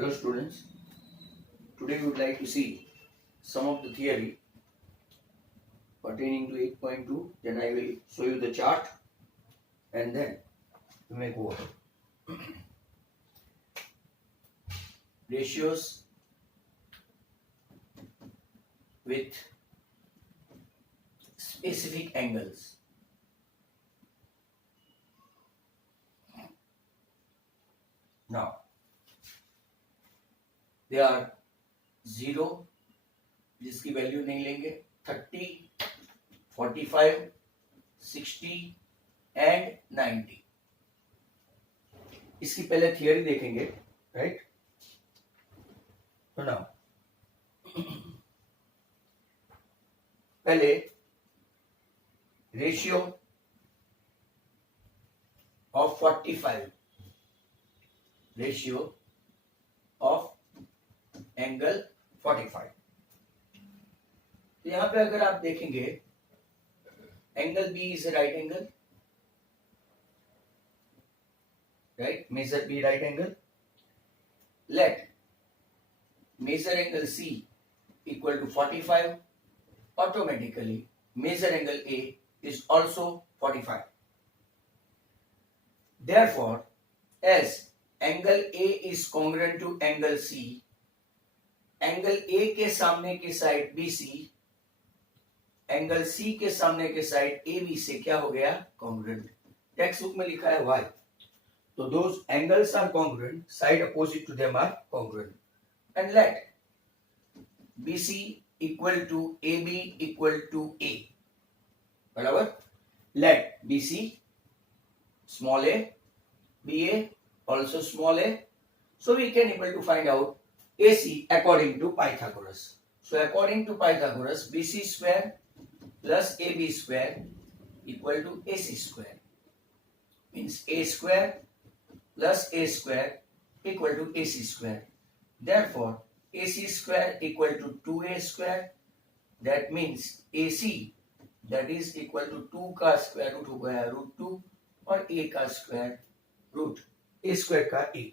Hello students, today we would like to see some of the theory pertaining to 8.2. Then I will show you the chart and then we may go over. Ratios with specific angles. Now, they are 0 जिसकी value नहीं लेंगे, 30, 45, 60 and 90. इसकी पहले theory देखेंगे, right? तो now पहले ratio of 45, ratio of angle 45. तो यहां पे अगर आप देखेंगे, angle B is a right angle, right? Measure B right angle. Let measure angle C equal to 45. Automatically measure angle A is also 45. Therefore, as angle A is congruent to angle C, angle A के सामने के side BC angle C के सामने के side AB से क्या हो गया? कॉन्ग्रुएंट. टेक्स्ट बुक में लिखा है Y. तो those angles are congruent, side opposite to them are congruent. And let BC equal to AB equal to A. बराबर? Let BC small a, BA also small a. So we can able to find out AC according to Pythagoras. So according to Pythagoras, BC square plus AB square equal to AC square. Means A square plus A square equal to AC square. Therefore, AC square equal to 2A square. That means AC, that is equal to 2 का square root हो गया √2 और A का square root A square का A.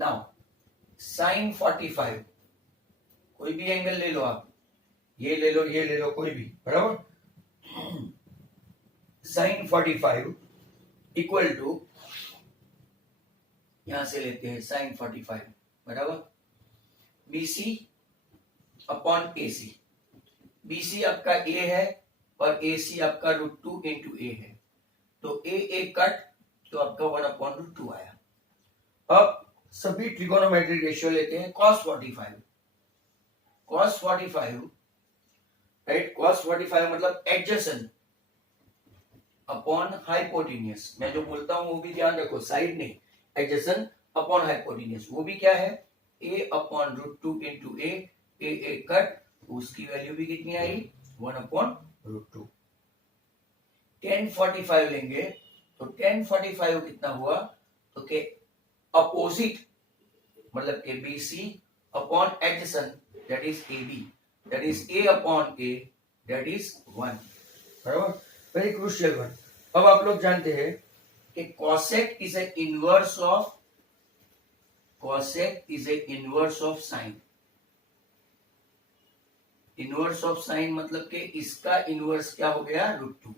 Now, sin 45, कोई भी angle ले लो आप, ये ले लो, ये ले लो, कोई भी, बराबर? sin 45 इक्वल टू, यहां से लेते हैं sin 45, बराबर? BC अपॉन AC. BC आपका A है और AC आपका √2 इंटू A है. तो A कट, तो आपका 1/√2 आया. अब सभी ट्रिगोनोमेट्रिक रेशियो लेते हैं. cos 45, right? cos 45 मतलब एडजेसेंट अपॉन हाइपोटेन्यूस. मैं जो बोलता हूं वो भी ध्यान रखो, साइड नहीं, एडजेसेंट अपॉन हाइपोटेन्यूस. वो भी क्या है? A upon √2 into A cut, उसकी वैल्यू भी कितनी आई? 1/√2. tan 45 लेंगे तो tan 45 कितना हुआ? तो के अपोजिट मतलब के BC upon adjacent, that is AB, that is A upon A, that is 1. बराबर? Very crucial one. अब आप लोग जानते हैं कि cosec is A inverse of sine. Inverse of sine मतलब कि इसका इनवर्स क्या हो गया? √2.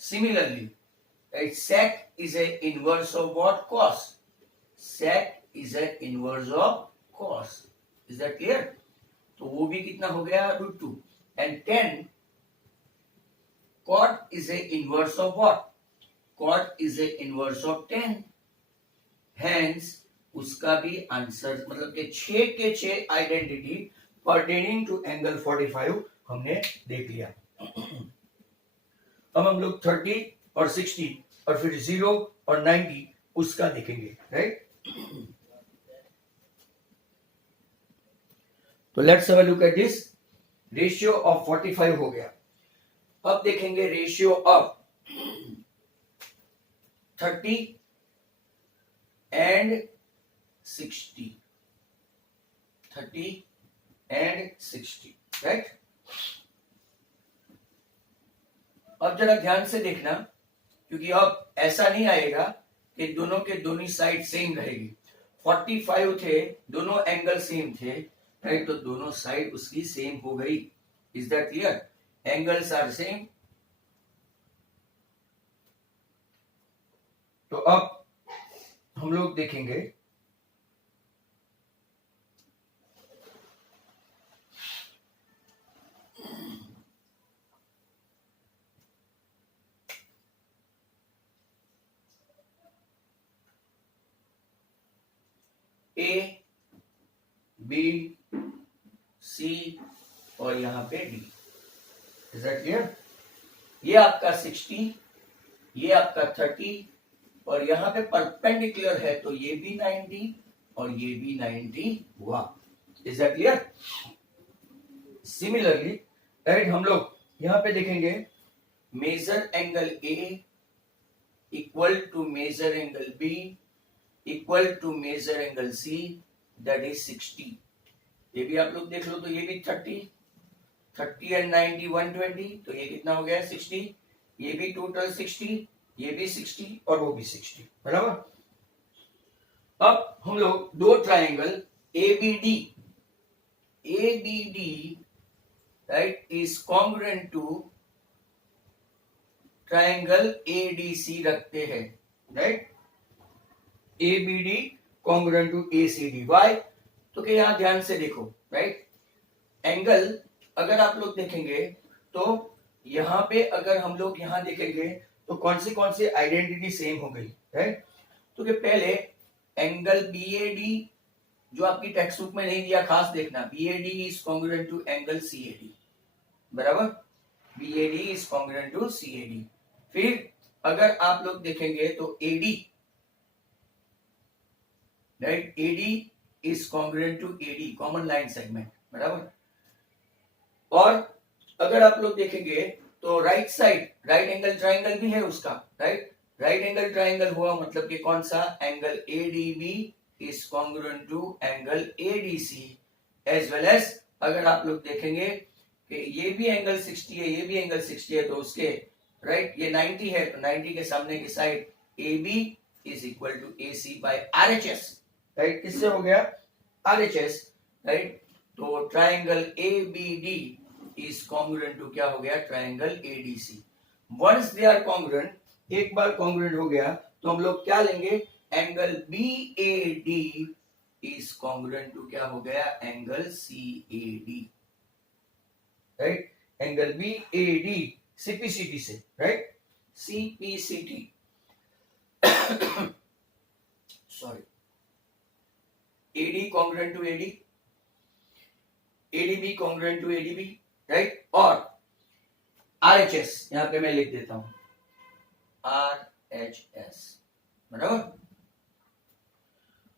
Similarly, right, sec is a inverse of what? Cos. Sec is a inverse of cos. Is that clear? तो वो भी कितना हो गया? √2. And tan, cot is a inverse of what? Cot is a inverse of tan. Hence, उसका भी answer मतलब कि 6 के 6 आइडेंटिटी pertaining to angle 45 हमने देख लिया. अब हम लोग 30 और 60 और फिर 0 और 90 उसका देखेंगे, राइट? तो let's have a look at this. Ratio of 45 हो गया. अब देखेंगे ratio of 30 and 60. 30 and 60, right? अब जरा ध्यान से देखना, क्योंकि अब ऐसा नहीं आएगा कि दोनों के दोनों साइड सेम रहेगी. 45 थे, दोनों एंगल सेम थे, राइट, तो दोनों साइड उसकी सेम हो गई। Is that clear? Angles are same. तो अब हम लोग देखेंगे ए, बी, सी और यहां पे डी। Is that clear? ये आपका 60, ये आपका 30 और यहां पे परपेंडिकुलर है, तो ये भी 90 और ये भी 90 हुआ। Is that clear? Similarly, right, हम लोग यहां पे देखेंगे measure angle A equal to measure angle B equal to measure angle C, that is 60। ये भी आप लोग देख लो, तो ये भी 30 एंड 90 120, तो ये कितना हो गया 60। ये भी टोटल 60, ये भी 60 और वो भी 60, बराबर। अब हम लोग दो triangle ABD right is congruent to triangle ADC रखते हैं, right. ABD congruent to ACD. Why? तो कि यहां ध्यान से देखो, राइट, एंगल अगर आप लोग देखेंगे तो यहां पे अगर हम लोग यहां देखेंगे तो कौन से आइडेंटिटी सेम हो गई, राइट। तो कि पहले एंगल बीएडी जो आपकी टेक्स्ट बुक में नहीं दिया, खास देखना, BAD is congruent to angle CAD, बराबर। BAD is congruent to CAD. फिर अगर आप लोग देखेंगे तो AD, right, AD is congruent to AD, common line segment, बराबर। और अगर आप लोग देखेंगे तो right side right angle triangle भी है उसका, राइट। राइट एंगल ट्राइंगल हुआ मतलब कि कौन सा? Angle ADB is congruent to angle ADC, as well as अगर आप लोग देखेंगे कि ये भी एंगल 60 है, ये भी एंगल 60 है, तो उसके राइट ये 90 है, तो 90 के सामने की side AB is equal to AC by RHS, right. किससे हो गया? RHS, right. तो triangle ABD is congruent to क्या हो गया? Triangle ADC। Once they are congruent, एक बार कॉन्ग्रुएंट हो गया तो हम लोग क्या लेंगे? Angle BAD is congruent to क्या हो गया? Angle CAD, right. Angle BAD CPCT से, right, CPCT sorry, AD congruent to AD, ADB congruent to ADB, right. और RHS यहां पे मैं लिख देता हूं, RHS, बराबर।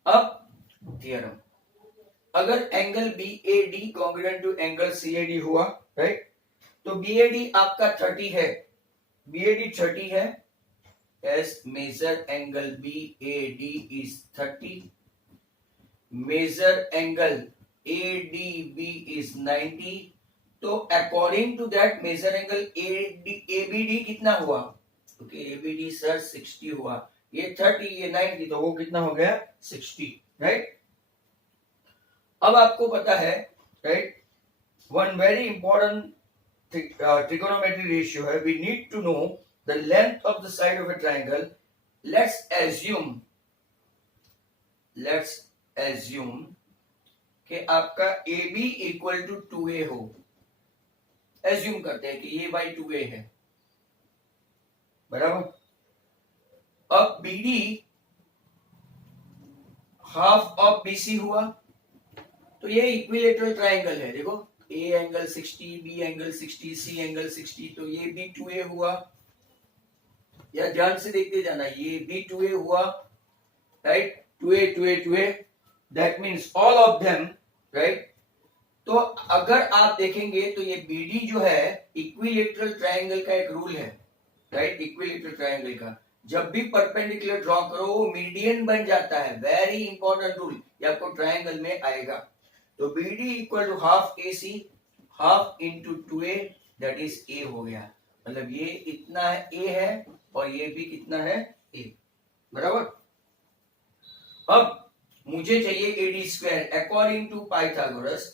अब थ्योरम, अगर angle BAD congruent to angle CAD हुआ, राइट, तो BAD आपका 30 है, BAD 30 है, as measure angle BAD is 30, measure angle ADB is 90, तो according to that measure angle ABD कितना हुआ? क्योंकि ABD सर 60 हुआ, ये 30 ये 90, तो वो कितना हो गया? 60, राइट। अब आपको पता है, right, one very important trigonometry ratio है, we need to know the length of the side of a triangle. let's assume कि आपका AB इक्वल टू 2A हो, एज्यूम करते हैं कि ये बाई 2A है, बराबर। अब BD हाफ ऑफ BC हुआ, तो ये इक्विलेटरल ट्राइंगल है, देखो A angle 60, B angle 60, C angle 60, तो ये भी 2A हुआ, या ध्यान से देखते जाना, ये भी 2A हुआ, right, 2A 2A 2A, that means all of them, right. तो अगर आप देखेंगे तो ये BD जो है इक्विलेटरल ट्राइंगल का एक रूल है, राइट, इक्विलेटरल ट्राइंगल का, जब भी परपेंडिकुलर ड्रॉ करो वो मीडियन बन जाता है, वेरी इंपॉर्टेंट रूल, ये आपको ट्राइंगल में आएगा। तो BD equal to half AC, half into 2A, that is A हो गया, मतलब ये इतना है A है और ये भी कितना है A, बराबर। अब मुझे चाहिए AD square according to Pythagoras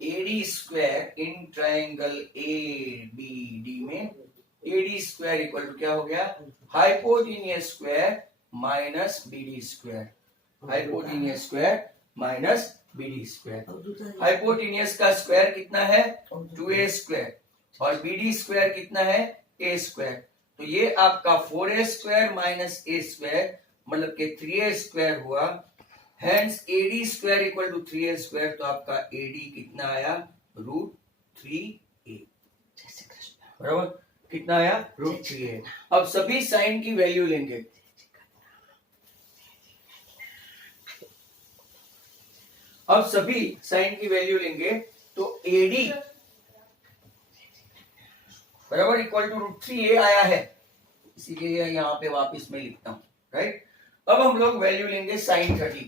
AD square in triangle A B D में एडी स्क्वायर इक्वल टू क्या हो गया hypotenuse square minus BD square hypotenuse square minus BD square hypotenuse का स्क्वायर कितना है 2a स्क्वायर और बीडी स्क्वायर कितना है a स्क्वायर तो ये आपका 4a square minus a square मतलब के 3a स्क्वायर हुआ hence AD square equal to 3a square तो आपका AD कितना आया √3a बराबर कितना आया √3a अब सभी साइन की वैल्यू लेंगे अब सभी साइन की वैल्यू लेंगे तो AD बराबर इक्वल टू √3a आया है इसीलिए यहाँ पे वापस मैं लिखता हूं राइट अब हम लोग वैल्यू लेंगे साइन 30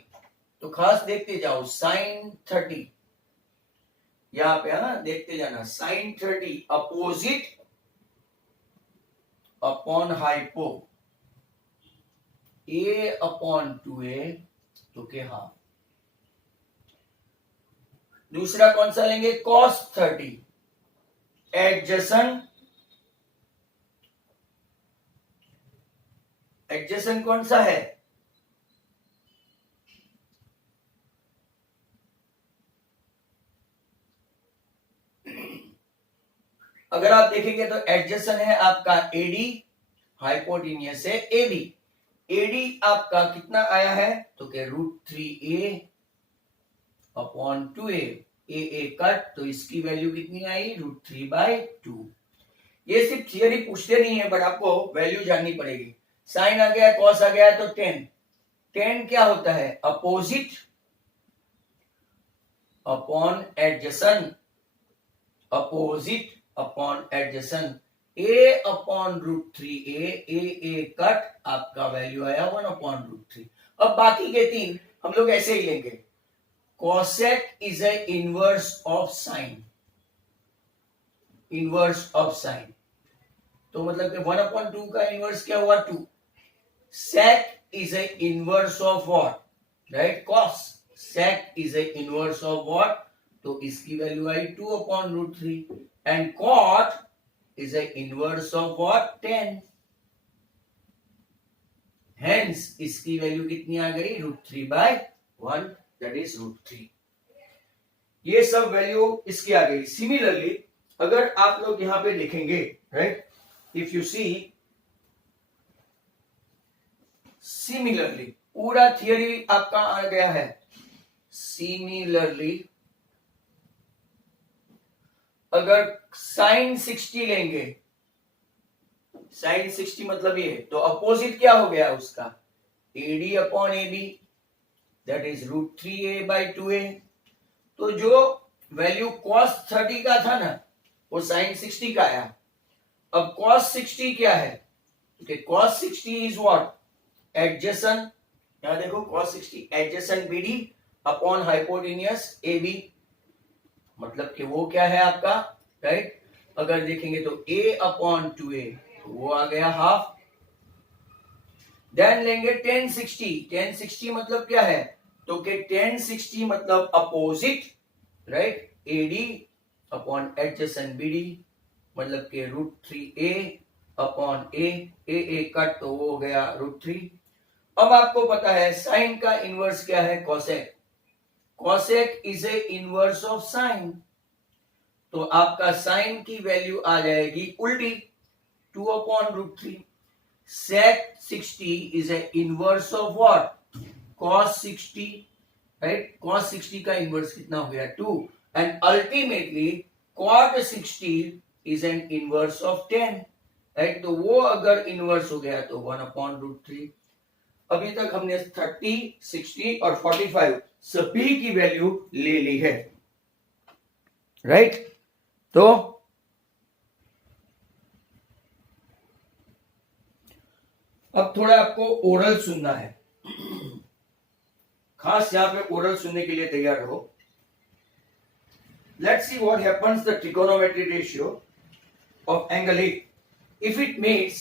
तो खास देखते जाओ साइन 30 यहाँ पे हाँ देखते जाना sine 30 opposite upon hypo a upon 2a तो के हाफ दूसरा कौन सा लेंगे cos 30 एडजेसेंट एडजेसेंट कौन सा है अगर आप देखेंगे तो एडजेसेंट है आपका एडी हाइपोटेनियस है एबी एडी आपका कितना आया है तो क्या √3a अपॉन 2a ए कट तो इसकी वैल्यू कितनी आई √3/2 ये सिर्फ थियरी पूछते नहीं है बट आपको वैल्यू जाननी पड़ेगी साइन आ गया कॉस आ गया तो टेन क्या होता है opposite upon adjacent opposite upon adjacent a upon √3a A cut आपका वैल्यू आया 1/√3 अब बाकी के तीन हम लोग ऐसे ही लेंगे cosec is a inverse of sine तो मतलब कि 1/2 का इनवर्स क्या हुआ 2 sec is a inverse of what right cos sec is a inverse of what तो इसकी value I 2/√3 and cot is a inverse of what 10 hence इसकी value कितनी आ गई √3/1 that is √3 ये सब वैल्यू इसकी आ गई सिमिलरली अगर आप लोग यहां पे लिखेंगे right if you see similarly पूरा थियरी आपका आ गया है सिमिलरली अगर साइन 60 लेंगे साइन 60 मतलब ये तो अपोजिट क्या हो गया उसका AD upon AB that is √3a/2a तो जो वैल्यू cos 30 का था ना वो sin 60 का आया अब cos 60 क्या है okay, cos 60 is what adjacent यहां देखो cos 60 adjacent BD upon hypotenuse AB मतलब कि वो क्या है आपका राइट अगर देखेंगे तो a अपॉन 2a तो वो आ गया हाफ देन लेंगे 1060 मतलब क्या है तो के 1060 मतलब opposite right AD upon adjacent BD मतलब के √3a अपॉन a कट तो वो हो गया √3 अब आपको पता है साइन का इनवर्स क्या है cosec is A inverse of sine तो आपका साइन की वैल्यू आ जाएगी उल्टी 2/√3 sec 60 is a inverse of what cos 60 right cos 60 का इनवर्स कितना हो गया 2 and ultimately cot 60 is an inverse of 10 right तो वो अगर इनवर्स हो गया तो 1/√3 अभी तक हमने 30 60 और 45 सभी की वैल्यू ले ली है राइट तो अब थोड़ा आपको ओरल सुनना है खास यहां पे ओरल सुनने के लिए तैयार रहो let's see what happens the trigonometry ratio of angle A if it makes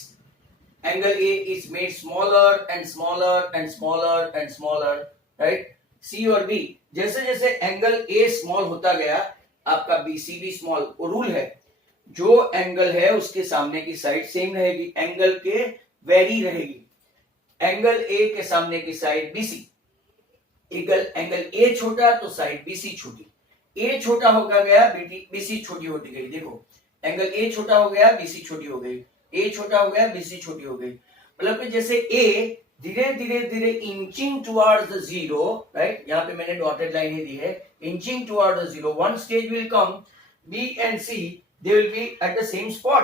angle A is made smaller and smaller and smaller and smaller right सी और बी, जैसे जैसे एंगल ए स्मॉल होता गया आपका बीसी भी स्मॉल, रूल है जो angle है उसके सामने की साइड सेम रहेगी, एंगल के वेरी रहेगी। एंगल ए के सामने की साइड बीसी, एंगल ए छोटा तो साइड बीसी छोटी, ए छोटा होगा गया बीसी छोटी होती गई। देखो एंगल ए छोटा हो गया बीसी छोटी हो गई, ए छोटा हो गया बीसी छोटी हो गई, मतलब कि जैसे ए धीरे धीरे धीरे inching towards the zero, right, यहाँ पे मैंने डॉटेड लाइन ही दी है, inching towards the zero, one stage will come, B and C they will be at the same spot,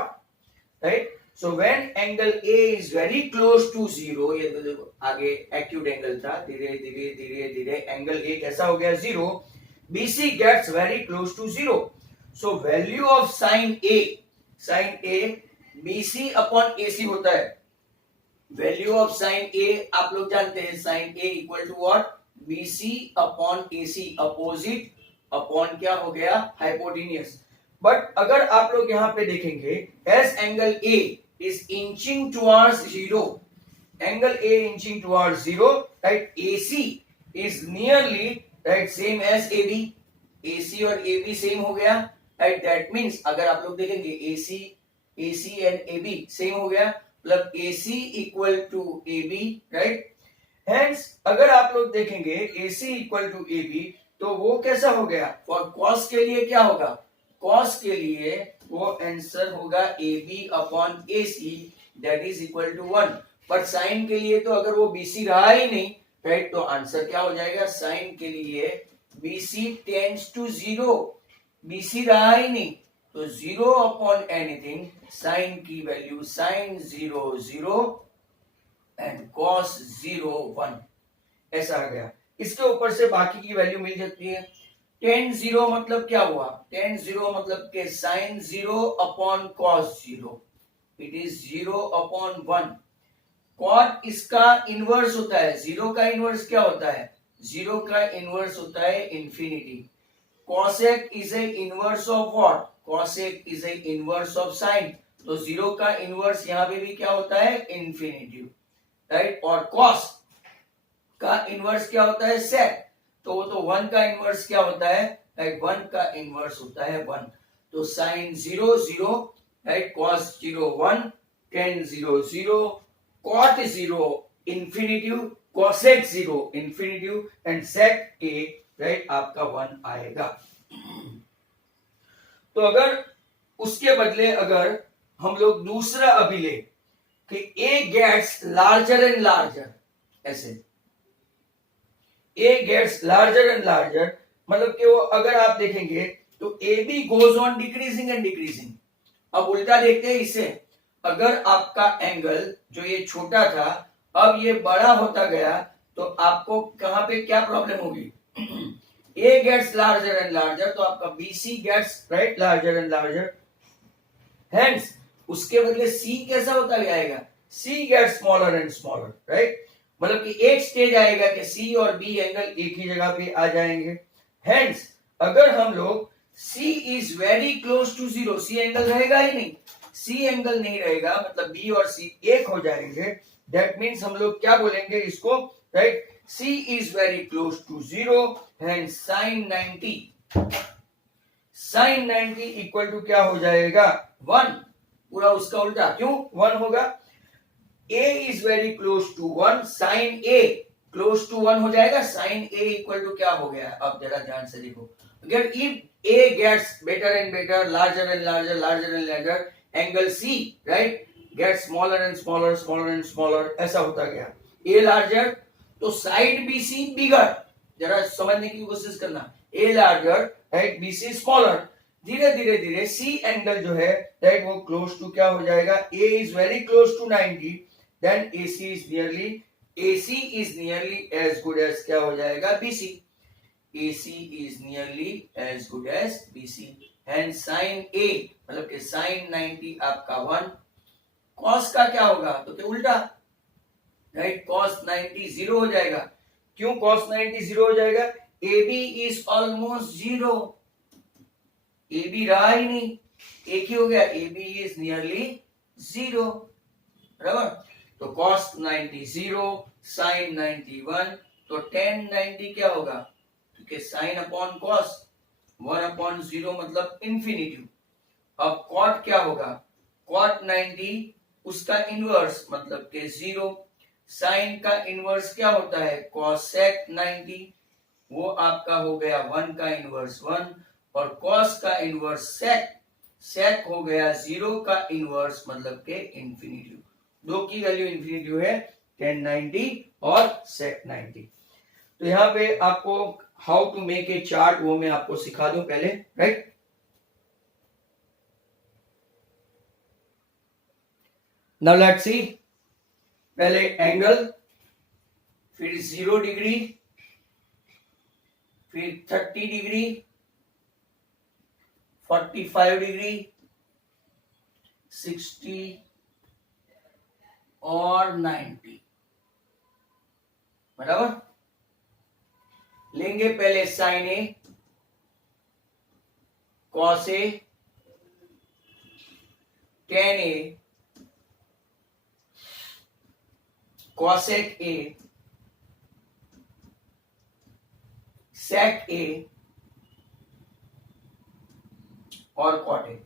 right. So when angle A is very close to zero, ये देखो आगे acute angle था, धीरे धीरे धीरे धीरे एंगल ए कैसा हो गया zero, BC gets very close to zero. So value of sin A BC upon AC होता है। वैल्यू ऑफ साइन ए आप लोग जानते हैं, sine A equal to what, BC अपॉन AC, अपोजिट अपॉन क्या हो गया, हाइपोटेन्यूस। बट अगर आप लोग यहाँ पे देखेंगे, as angle A is inching towards zero, angle A inching towards zero, right, AC is nearly right same as AB, AC और AB सेम हो गया, राइट, दैट मींस अगर आप लोग देखेंगे AC एंड AB सेम हो गया, मतलब AC equal to AB, right. Hence अगर आप लोग देखेंगे AC इक्वल टू AB तो वो कैसा हो गया, फॉर कॉस के लिए क्या होगा, कॉस के लिए वो आंसर होगा AB अपॉन AC that is equal to 1। पर साइन के लिए तो अगर वो BC रहा ही नहीं, राइट, तो आंसर क्या हो जाएगा, साइन के लिए BC tends to zero, BC रहा ही नहीं तो जीरो अपॉन एनीथिंग, साइन की वैल्यू साइन 0 0 एंड कॉस 0 1, ऐसा आ गया। इसके ऊपर से बाकी की वैल्यू मिल जाती है। टेन 0 मतलब क्या हुआ, टेन 0 मतलब के sine 0 upon cos 0, it is 0 upon 1। Cot इसका इनवर्स होता है, जीरो का इनवर्स क्या होता है, जीरो का इनवर्स होता है infinity. Cosec is A inverse of what, cosec is A inverse of sine, तो जीरो का इनवर्स यहां पे भी क्या होता है, इंफिनिटी, राइट। और कॉस का इनवर्स क्या होता है, सेक, तो वो तो 1 का इनवर्स क्या होता है, राइट, 1 का इनवर्स होता है 1। तो sine 0 0, right, cos 0 1, tan 0 0, cot 0 infinitive, cosec 0 infinitive and sec A, right, आपका 1 आएगा। तो अगर उसके बदले अगर हम लोग दूसरा अभी ले कि A gets larger and larger, ऐसे A gets larger and larger, मतलब कि वो अगर आप देखेंगे तो A B goes on decreasing and decreasing. अब उल्टा देखते हैं इससे, अगर आपका एंगल जो ये छोटा था अब ये बड़ा होता गया तो आपको कहां पे क्या प्रॉब्लम होगी, A gets larger and larger तो आपका BC gets right larger and larger, hence उसके बदले C कैसा होता जाएगा, C gets smaller and smaller, right, मतलब कि एक स्टेज आएगा कि C और B एंगल एक ही जगह पे आ जाएंगे। hence अगर हम लोग C is very close to zero, C angle रहेगा ही नहीं, C एंगल नहीं रहेगा मतलब B और C एक हो जाएंगे, that means हम लोग क्या बोलेंगे इसको, right, C is very close to zero, hence sin 90, sin 90 equal to क्या हो जाएगा 1, पूरा उसका उल्टा, क्यों 1 होगा, A is very close to 1, sin A close to 1 हो जाएगा, sin A इक्वल टू क्या हो गया, अब जरा ध्यान से देखो, अगर if A gets better and better, larger and larger, larger and larger, angle C, right, gets smaller and smaller, smaller and smaller, ऐसा होता गया, A larger तो साइड BC बिगर, जरा समझने की कोशिश करना, A larger, right, BC smaller, धीरे धीरे धीरे C एंगल जो है, राइट, वो क्लोज टू क्या हो जाएगा, A is very close to 90, then AC is nearly as good as क्या हो जाएगा BC, AC is nearly as good as BC, hence sin A मतलब कि sin 90 आपका 1, cos का क्या होगा तो क्या उल्टा, राइट, cos 90 0 हो जाएगा, क्यों cos 90 0 हो जाएगा, AB इज ऑलमोस्ट 0, AB रहा ही नहीं, एक ही हो गया, AB इज नियरली 0, बराबर, तो cos 90 0, sin 90 1, तो tan 90 क्या होगा, क्योंकि साइन अपॉन कॉस 1/0 मतलब इंफिनिटी। अब कॉट क्या होगा, कॉट 90 उसका इनवर्स मतलब के 0। साइन का इनवर्स क्या होता है, कॉसेक 90, वो आपका हो गया 1 का इनवर्स 1, और कॉस का इनवर्स सेक, सेक हो गया 0 का इनवर्स मतलब के इंफिनिटी। दो की वैल्यू इंफिनिटी है, tan 90 और सेक 90। तो यहाँ पे आपको how to make a chart वो मैं आपको सिखा दूं पहले, राइट। नाउ लेट्स सी, पहले एंगल, फिर 0 डिग्री, फिर 30 डिग्री, 45 डिग्री, 60 और 90, बराबर। लेंगे पहले sine A, cos A, tan A, cosec A, sec A और कॉट ए।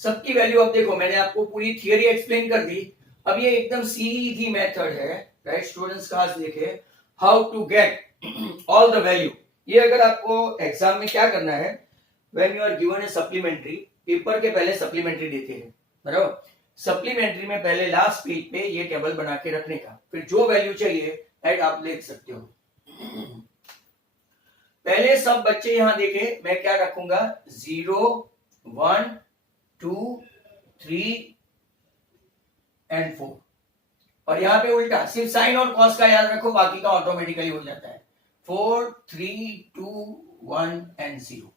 सबकी वैल्यू अब देखो, मैंने आपको पूरी थियरी एक्सप्लेन कर दी। अब ये एकदम सीधी मेथड है, राइट स्टूडेंट्स, खास देखे how to get all the value. ये अगर आपको एग्जाम में क्या करना है, when you are given a supplementary, paper के पहले सप्लीमेंट्री देते हैं, बराबर। सप्लीमेंट्री में पहले लास्ट पेज पे ये टेबल बना के रखने का, फिर जो वैल्यू चाहिए राइट आप लिख सकते हो। पहले सब बच्चे यहां देखे, मैं क्या रखूंगा, 0 1 2 3 एंड 4, और यहां पे उल्टा, सिर्फ साइन और कॉस का याद रखो, बाकी का ऑटोमेटिकली हो जाता है। 4 3 2 1 एंड 0।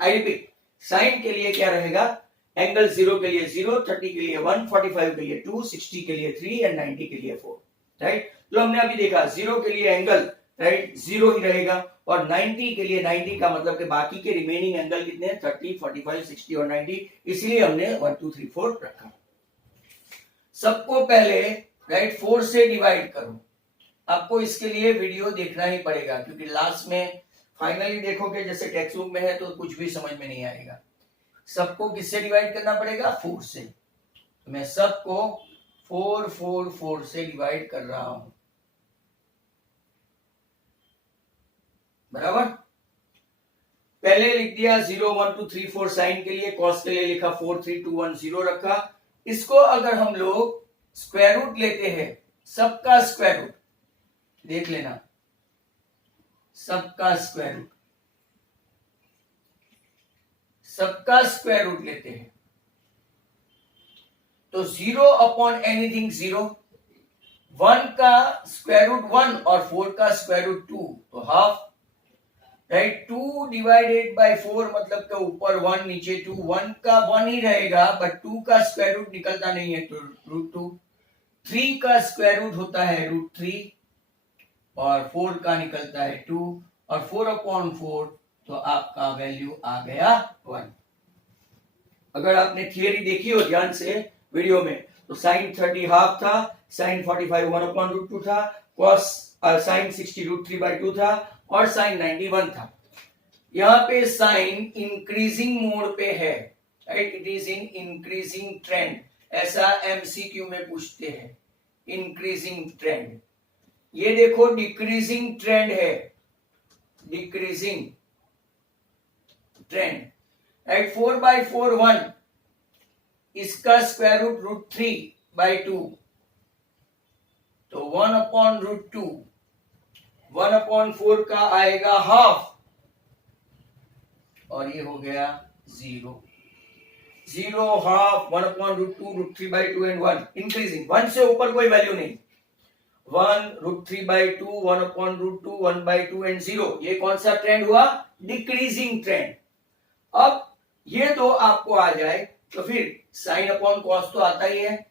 आई रिपीट, साइन के लिए क्या रहेगा, एंगल 0 के लिए 0, 30 के लिए 1, 45 के लिए 2, 60 के लिए 3 एंड 90 के लिए 4, राइट। जो हमने अभी देखा, 0 के लिए एंगल राइट 0 ही रहेगा, और 90 के लिए 90 का मतलब कि बाकी के रिमेनिंग एंगल कितने हैं, 30 45 60 और 90, इसलिए हमने 1 2 3 4 रखा। सबको पहले राइट 4 से डिवाइड करो। आपको इसके लिए वीडियो देखना ही पड़ेगा, क्योंकि लास्ट में फाइनली देखोगे जैसे टेक्स्ट बुक में है तो कुछ भी समझ में नहीं आएगा। सबको किससे डिवाइड करना पड़ेगा, 4 से। तो मैं सबको 4 4 4 से डिवाइड कर रहा हूं, बराबर। पहले लिख दिया 0 1 2 3 4 साइन के लिए, कॉस के लिए लिखा 4 3 2 1 0 रखा। इसको अगर हम लोग स्क्वायर रूट लेते हैं, सबका स्क्वायर रूट देख लेना, सबका स्क्वायर रूट, सबका स्क्वायर रूट लेते हैं तो 0 अपॉन एनीथिंग 0, 1 का स्क्वायर रूट 1 और 4 का स्क्वायर रूट 2 तो हाफ, राइट। 2 डिवाइडेड बाय 4 मतलब के ऊपर 1 नीचे 2, 1 का 1 ही रहेगा, बट 2 का स्क्वायर रूट निकलता नहीं है तो रूट 2, 3 का स्क्वायर रूट होता है रूट 3, और 4 का निकलता है 2, और 4 अपॉन 4 तो आपका वैल्यू आ गया 1। अगर आपने थियरी देखी हो ध्यान से वीडियो में, तो साइन 30 हाफ था, साइन 45 1 अपॉन रूट 2 था, कॉस साइन 60 रूट 3 बाय 2 था, और साइन 91 था। यहां पे साइन इंक्रीजिंग मोड पे है, right, it is in increasing trend, ऐसा एमसीक्यू में पूछते हैं, इंक्रीजिंग ट्रेंड। ये देखो डिक्रीजिंग ट्रेंड है, डिक्रीजिंग ट्रेंड, राइट। 4 बाय 4 1, इसका स्क्वायर रूट रूट 3 बाय 2 तो 1 अपॉन रूट 2, 1 अपॉन 4 का आएगा हाफ, और ये हो गया 0 0 half, 1 upon root 2, root 3 by 2 and 1 increasing, 1 से ऊपर कोई वैल्यू नहीं, 1 root 3 by 2, 1 upon root 2, 1 by 2 and 0। ये कौन सा ट्रेंड हुआ, डिक्रीजिंग ट्रेंड। अब ये दो आपको आ जाए तो फिर साइन अपॉन कॉस तो आता ही है,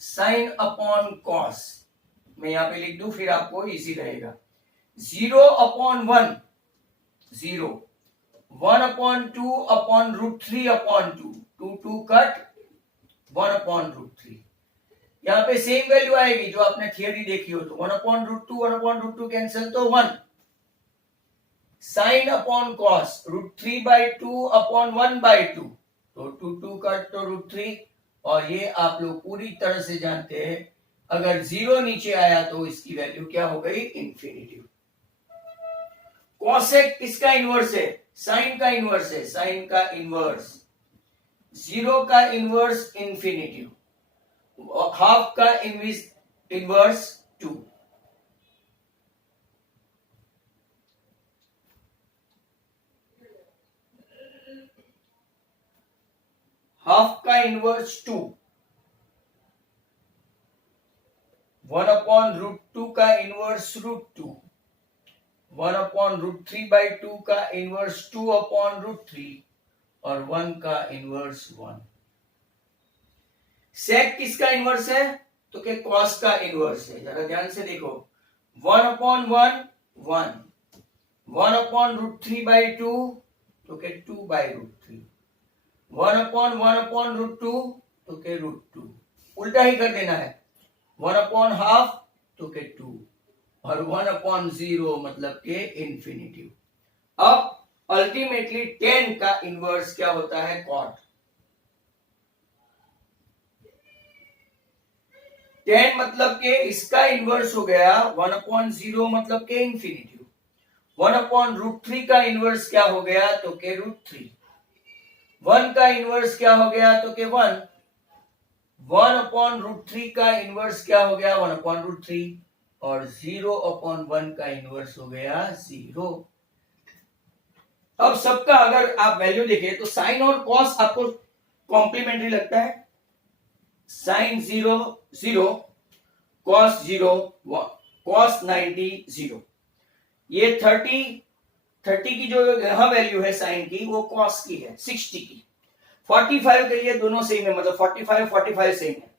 साइन अपॉन कॉस मैं यहां पे लिख दूं, फिर आपको इजी रहेगा। 0 upon 1 0, 1 upon 2 upon root 3 upon 2, 2 2 cut, 1 upon root 3। यहाँ पे सेम वैल्यू आएगी जो आपने थियरी देखी हो। तो 1/√2 कैंसिल तो 1, साइन अपॉन कॉस √3/2/1/2, तो 2 कट तो √3, और ये आप लोग पूरी तरह से जानते हैं अगर 0 नीचे आया तो इसकी वैल्यू क्या हो गई, इंफिनिटी। कॉसेक किसका इनवर्स है, साइन का इनवर्स है, साइन का इनवर्स 0 का इनवर्स इंफिनिटी, हाफ का इनवर्स 2, हाफ का इनवर्स 2, 1/√2 का इनवर्स √2, 1/√3/2 का इनवर्स 2/√3 और 1 का इनवर्स 1। सेक किसका इनवर्स है, तो क्या कॉस का इनवर्स है। जरा ध्यान से देखो, 1/1 1, 1/√3/2 तो क्या 2/√3, 1/1/√2 तो क्या √2, उल्टा ही कर देना है, 1/2 तो क्या 2 और 1/0 मतलब के इंफिनिटी। अब अल्टीमेटली 10 का इनवर्स क्या होता है, कॉट। 10 मतलब के इसका इनवर्स हो गया 1/0 मतलब के इंफिनिटी। 1/√3 का इनवर्स क्या हो गया, तो के √3। 1 का इनवर्स क्या हो गया, तो के 1। 1/√3 का इनवर्स क्या हो गया, 1/√3, और 0/1 का इनवर्स हो गया 0। अब सबका अगर आप वैल्यू देखें तो साइन और कॉस आपको कॉम्प्लीमेंट्री लगता है। Sine 0 0, cos 0 1, cos 90 0। ये 30 की जो यहां वैल्यू है साइन की वो कॉस की है 60 की। 45 के लिए दोनों सेम है, मतलब 45 सेम है।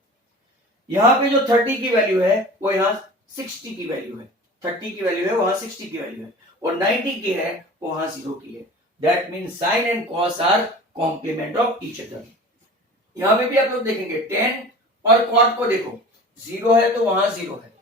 यहां पे जो 30 की वैल्यू है वो यहां 60 की वैल्यू है, 30 की वैल्यू है वहां 60 की वैल्यू है, और 90 की है वो वहां 0 की है। That mean sine and cos are complement of each other. यहां पे भी आप लोग देखेंगे 10 और कॉट को देखो, 0 है तो वहां 0 है,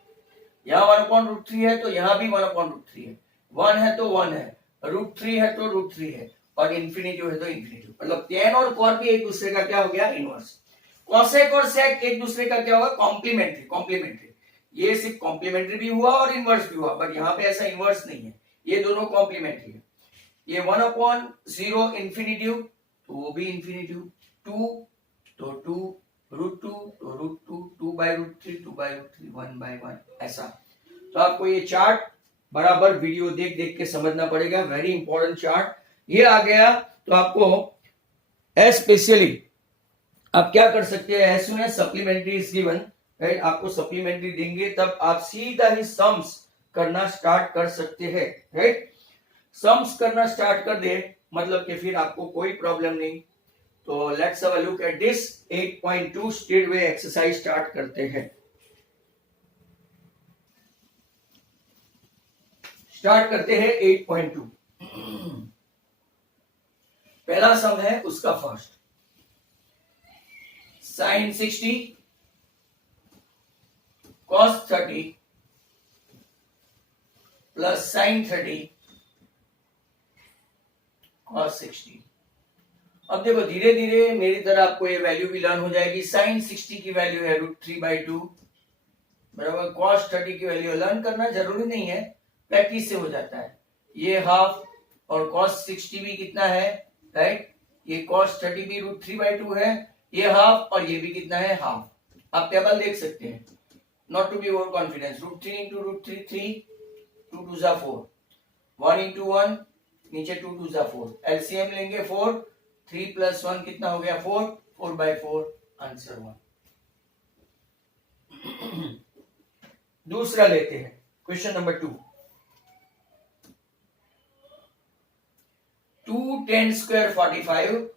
यहां 1/√3 है तो यहां भी 1/√3 है, 1 है तो 1 है, √3 है तो √3 है, और इंफिनिटी है तो इंफिनिटी। मतलब 10 और कॉट भी एक दूसरे का क्या हो गया, इनवर्स। कॉसेक और सेक एक दूसरे का क्या होगा, कॉम्प्लीमेंट्री। ये सिर्फ कॉम्प्लीमेंट्री भी हुआ और इनवर्स भी हुआ, बट यहाँ पे ऐसा इनवर्स नहीं है, ये दोनों कॉम्प्लीमेंट्री है। ये 1/0 इंफिनिटी तो वो भी इंफिनिटी, 2 तो 2, √2 तो √2, 2/√3 2/√3, 1/1 ऐसा। तो आपको ये चार्ट बराबर वीडियो देख देख के समझना पड़ेगा, वेरी इंपॉर्टेंट चार्ट। ये आ गया तो आपको स्पेशली आप क्या कर सकते हैं, as soon as supplementary is given, right, आपको सप्लीमेंट्री देंगे तब आप सीधा ही सम्स करना स्टार्ट कर सकते हैं, राइट। सम्स करना स्टार्ट कर दे मतलब कि फिर आपको कोई प्रॉब्लम नहीं। तो let's have a look at this 8.2 state way exercise start करते हैं। स्टार्ट करते हैं 8.2। पहला सम है उसका first, sine 60 cos 30 plus sine 30 cos 60। अब देखो धीरे धीरे मेरी तरह आपको ये वैल्यू भी लर्न हो जाएगी। साइन 60 की वैल्यू है √3/2 बराबर, कॉस 30 की वैल्यू लर्न करना जरूरी नहीं है, प्रैक्टिस से हो जाता है। ये हाफ और कॉस 60 भी कितना है, राइट, ये कॉस 30 भी √3/2 है, ये हाफ और ये भी कितना है, हाफ। आप टेबल देख सकते हैं, not to be over confidence. √3 into √3 3, 2 2 4, 1 into 1 नीचे 2 2 4, एलसीएम लेंगे 4, 3 + 1 कितना हो गया 4, 4/4 आंसर 1। दूसरा लेते हैं, question number 2। 2 10² 45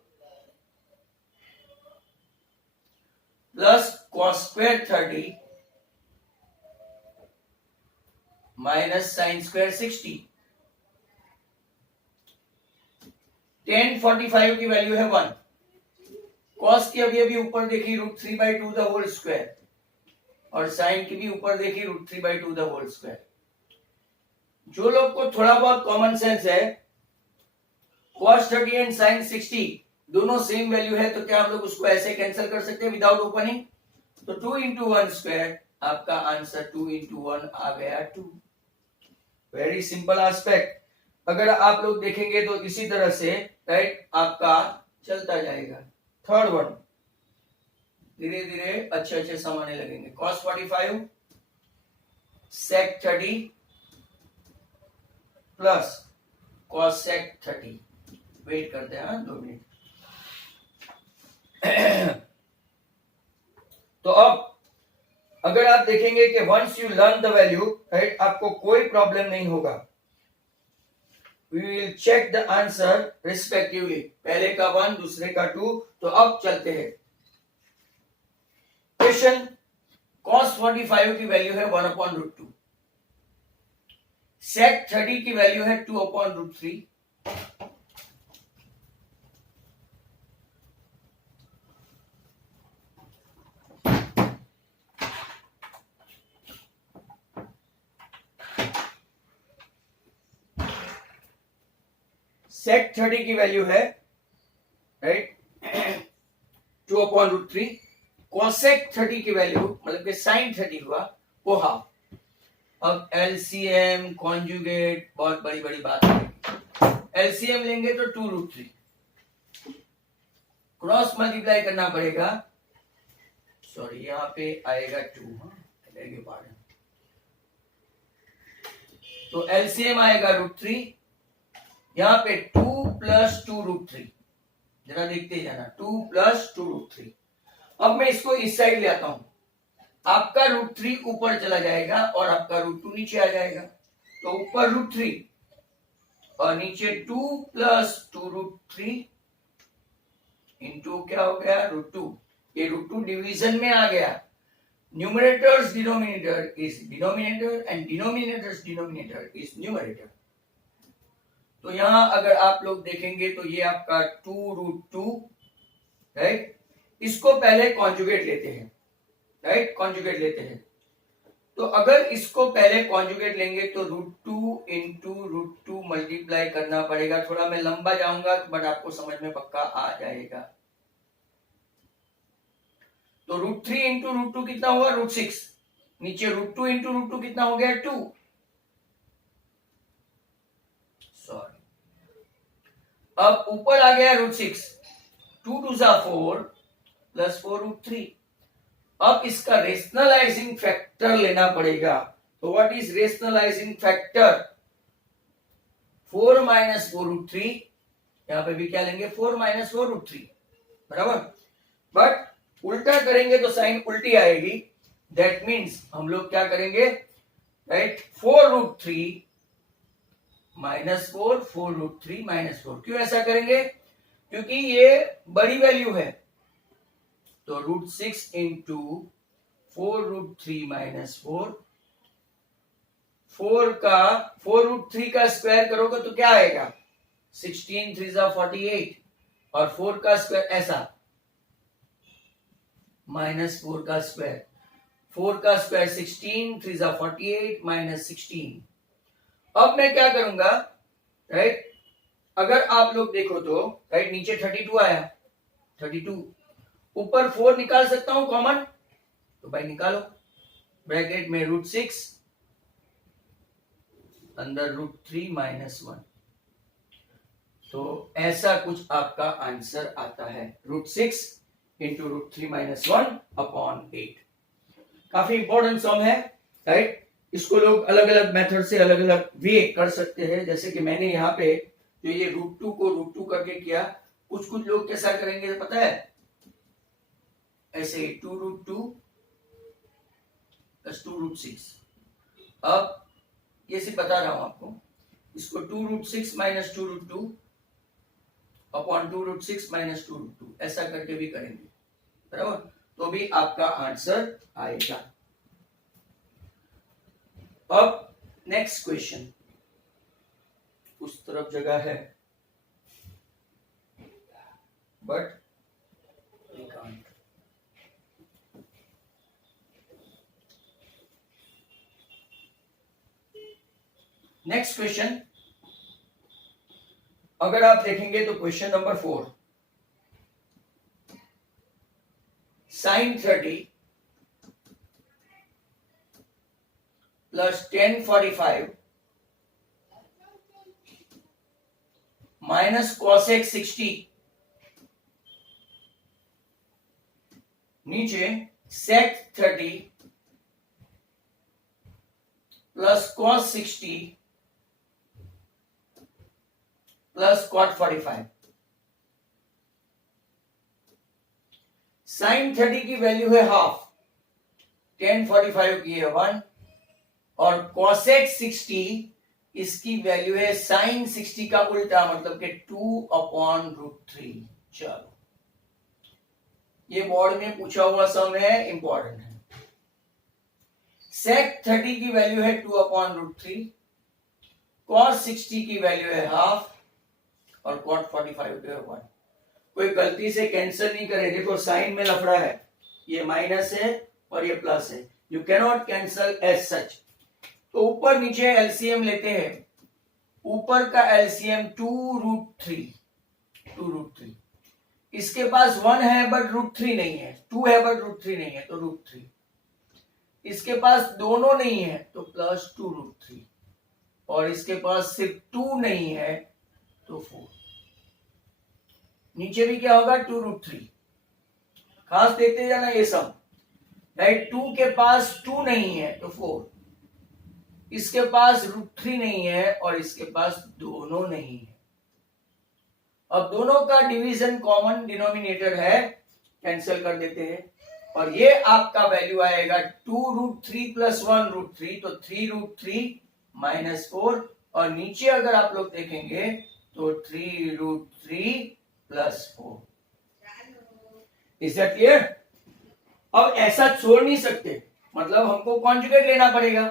plus cos² 30 minus sin² 60। 10 45 की वैल्यू है 1, cos की अभी ऊपर देखी √3/2 द होल स्क्वायर, और साइन की भी ऊपर देखिए √3/2 द होल स्क्वायर। जो लोग को थोड़ा बहुत कॉमन सेंस है, cos 30 एंड sin 60 दोनों सेम वैल्यू है, तो क्या हम लोग उसको ऐसे कैंसिल कर सकते हैं विदाउट ओपनिंग? तो 2 इंटू 1 स्क्वायर, आपका आंसर 2 इंटू 1 आ गया 2। Very simple aspect. अगर आप लोग देखेंगे तो इसी तरह से राइट आपका चलता जाएगा। थर्ड वन, धीरे धीरे अच्छे अच्छे सम आने लगेंगे। cos 45 sec 30 plus cos sec 30। Wait करते हैं 2 मिनट। तो अब अगर आप देखेंगे कि once you learn the value right, आपको कोई प्रॉब्लम नहीं होगा। We will check the answer respectively, पहले का 1 दूसरे का 2। तो अब चलते हैं क्वेश्चन। cos 45 की वैल्यू है 1/√2, sec 30 की वैल्यू है 2/√3, sec 30 की वैल्यू है राइट 2/√3, cosec 30 की वैल्यू मतलब कि sin 30 हुआ वो हाफ। अब एलसीएम कॉन्जुगेट बहुत बड़ी बड़ी बात है। एलसीएम लेंगे तो 2√3, क्रॉस मल्टीप्लाई करना पड़ेगा, सॉरी यहां पे आएगा 2, तो एलसीएम आएगा √3, यहां पे 2 + 2√3, जरा देखते जाना 2 + 2√3। अब मैं इसको इस साइड ले आता हूं, आपका √3 ऊपर चला जाएगा और आपका √2 नीचे आ जाएगा। तो ऊपर √3 और नीचे 2 + 2√3 इंटू क्या हो गया √2। ये √2 डिवीजन में आ गया। Numerators denominator is denominator and denominators denominator is numerator. तो यहां अगर आप लोग देखेंगे तो ये आपका 2√2 राइट, इसको पहले कॉन्जुगेट लेते हैं राइट, कॉन्जुगेट लेते हैं। तो अगर इसको पहले कॉन्जुगेट लेंगे तो √2 इंटू √2 मल्टीप्लाई करना पड़ेगा। थोड़ा मैं लंबा जाऊंगा बट आपको समझ में पक्का आ जाएगा। तो √3 इंटू √2 कितना हुआ √6, नीचे √2 इंटू √2 कितना हो गया 2, सॉरी अब ऊपर आ गया √6, 2 2 4 + 4√3। अब इसका रेशनलाइजिंग फैक्टर लेना पड़ेगा। तो व्हाट इज रेशनलाइजिंग फैक्टर? 4 - 4√3, यहां पे भी क्या लेंगे 4 - 4√3 बराबर। बट उल्टा करेंगे तो साइन उल्टी आएगी। दैट मीन्स हम लोग क्या करेंगे राइट, 4√3 - 4 4√3 - 4। क्यों ऐसा करेंगे? क्योंकि ये बड़ी वैल्यू है। तो √6 इंटू 4√3 - 4, 4√3 का स्क्वायर करोगे तो क्या आएगा 16 3 48, और 4 का स्क्वायर ऐसा -4 का स्क्वायर, 4 का स्क्वायर 16 3 48 -16। अब मैं क्या करूंगा राइट, अगर आप लोग देखो तो राइट नीचे 32 आया, 32 ऊपर 4 निकाल सकता हूं कॉमन, तो भाई निकालो। ब्रैकेट में √6 अंदर √3 - 1, तो ऐसा कुछ आपका आंसर आता है √6 इंटू √3 - 1/8। काफी इंपॉर्टेंट सम है राइट। इसको लोग अलग अलग मेथड से अलग अलग वे कर सकते हैं। जैसे कि मैंने यहाँ पे जो ये √2 को √2 करके किया, कुछ लोग कैसा करेंगे पता है, ऐसे 2√2 + 2√6। अब ये सिर्फ बता रहा हूं आपको, इसको 2√6 - 2√2 अपॉन 2√6 - 2√2 ऐसा करके भी करेंगे बराबर, तो भी आपका आंसर आएगा। अब नेक्स्ट क्वेश्चन, उस तरफ जगह है बट नेक्स्ट क्वेश्चन अगर आप देखेंगे तो question number 4, sin 30 plus 1045 minus cosec 60, नीचे sec 30 plus cos 60 plus cot 45। Sine 30 की वैल्यू है हाफ, 1045 की है 1, और cosec 60 इसकी वैल्यू है साइन 60 का उल्टा, मतलब कि 2/√3। चलो, ये बोर्ड में पूछा हुआ सम है, इंपॉर्टेंट है। sec 30 की वैल्यू है 2/√3, cos 60 की वैल्यू है हाफ, और cot 45 की है 1। कोई गलती से कैंसिल नहीं करे, देखो साइन में लफड़ा है, ये माइनस है और ये प्लस है, you can not cancel as such. तो ऊपर नीचे एलसीएम लेते हैं, ऊपर का एलसीएम 2√3, इसके पास 1 है बट √3 नहीं है, 2 है बट √3 नहीं है तो √3, इसके पास दोनों नहीं है तो प्लस 2√3, और इसके पास सिर्फ 2 नहीं है तो 4। नीचे भी क्या होगा 2√3, खास देखते जाना ये सब, राइट। 2 के पास 2 नहीं है तो 4, इसके पास √3 नहीं है और इसके पास दोनों नहीं है। अब दोनों का डिवीजन कॉमन डिनोमिनेटर है, कैंसिल कर देते हैं, और ये आपका वैल्यू आएगा 2√3 प्लस 1√3, तो 3√3 माइनस 4, और नीचे अगर आप लोग देखेंगे तो 3√3 प्लस 4। Is that clear? अब ऐसा छोड़ नहीं सकते, मतलब हमको कॉन्जुगेट लेना पड़ेगा,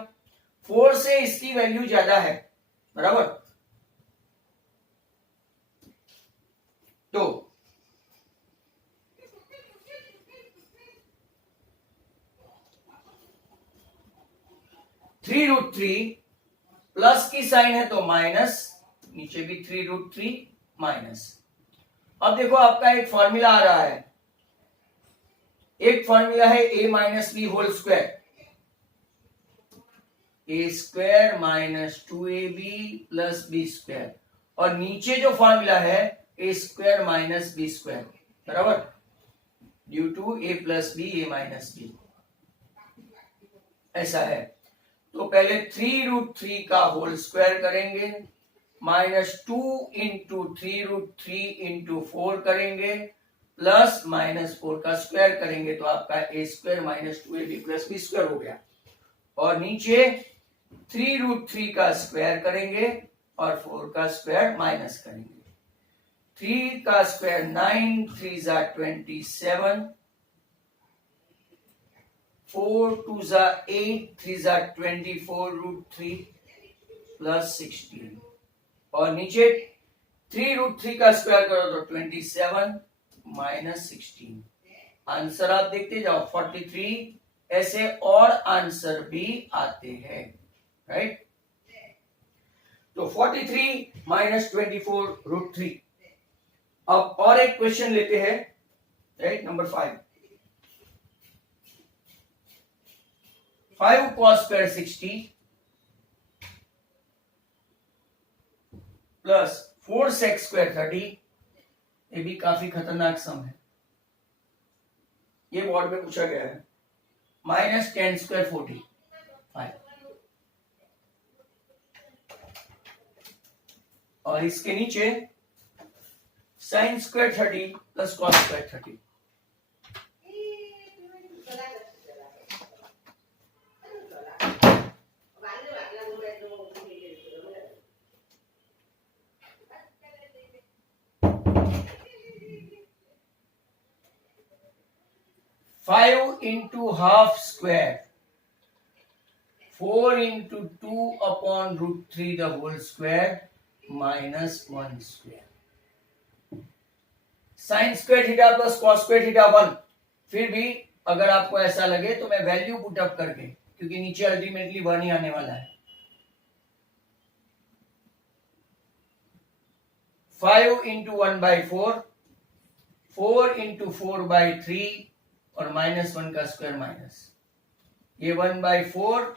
4 से इसकी वैल्यू ज्यादा है, बराबर। तो 3√3 प्लस की साइन है तो माइनस, नीचे भी 3√3 माइनस। अब देखो आपका एक फॉर्मूला आ रहा है, एक फॉर्मूला है a minus B whole square, A square minus 2ab plus B square, और नीचे जो फॉर्मूला है A square minus B square, बराबर, due to A plus B A minus B, ऐसा है। तो पहले 3√3 का होल स्क्वायर करेंगे, माइनस 2 इंटू 3√3 इंटू 4 करेंगे, प्लस माइनस 4 का स्क्वायर करेंगे, तो आपका A square minus 2ab plus B square हो गया, और नीचे 3√3 का स्क्वायर करेंगे और 4 का स्क्वायर माइनस करेंगे। 3 का स्क्वायर 9, 3 जा 27, 4 2 जा 8, 3 जा 24√3 प्लस 16, और नीचे 3√3 का स्क्वायर करो तो 27 माइनस 16। आंसर आप देखते जाओ 43, ऐसे और आंसर भी आते हैं, राइट। तो 43 माइनस 24√3। अब और एक क्वेश्चन लेते हैं, right, number 5 cos square 60 plus 4 sec square 30, ये भी काफी खतरनाक सम है, ये बोर्ड में पूछा गया है, माइनस 10 स्क्वायर 45, और इसके नीचे sine square 30 plus cos square 30। Five into half square, 4 into 2/√3 the whole square minus 1 square. Sine square theta plus cos square theta 1। फिर भी अगर आपको ऐसा लगे तो मैं वैल्यू पुट अप करके, क्योंकि नीचे अल्टीमेटली 1 ही आने वाला है, 5 इंटू 1/4, 4 इंटू 4/3 और -1 का स्क्वायर माइनस, ये 1/4